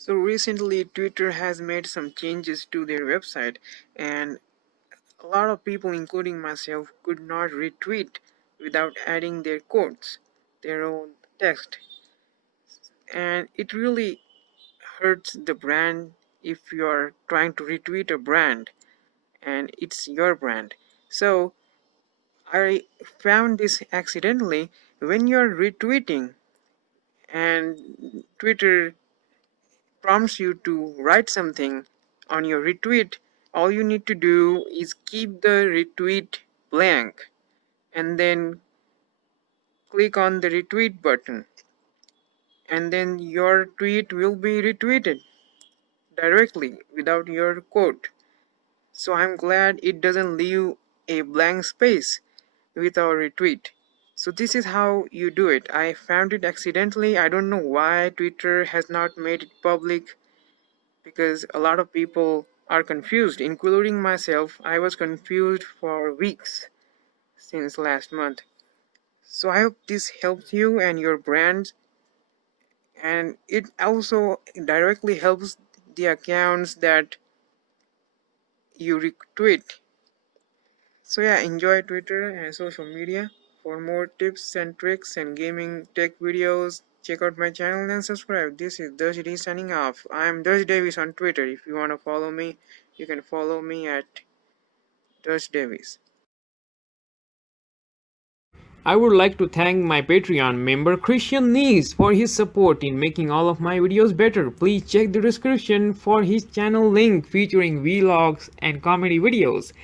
So recently, Twitter has made some changes to their website, and a lot of people, including myself, could not retweet without adding their quotes, their own text. And it really hurts the brand if you're trying to retweet a brand and it's your brand. So I found this accidentally. When you're retweeting and Twitter prompts you to write something on your retweet, all you need to do is keep the retweet blank and then click on the retweet button, and then your tweet will be retweeted directly without your quote. So I'm glad it doesn't leave a blank space with our retweet. So this is how you do it. I found it accidentally. I don't know why Twitter has not made it public, because a lot of people are confused, including myself. I was confused for weeks since last month. So I hope this helps you and your brand, and it also directly helps the accounts that you retweet. So yeah, enjoy Twitter and social media. For more tips and tricks and gaming tech videos, check out my channel and subscribe. This is Dusty signing off. I'm Dutch Davis on Twitter. If you want to follow me, you can follow me at Dutch Davis. I would like to thank my Patreon member Christian Nees for his support in making all of my videos better. Please check the description for his channel link featuring vlogs and comedy videos.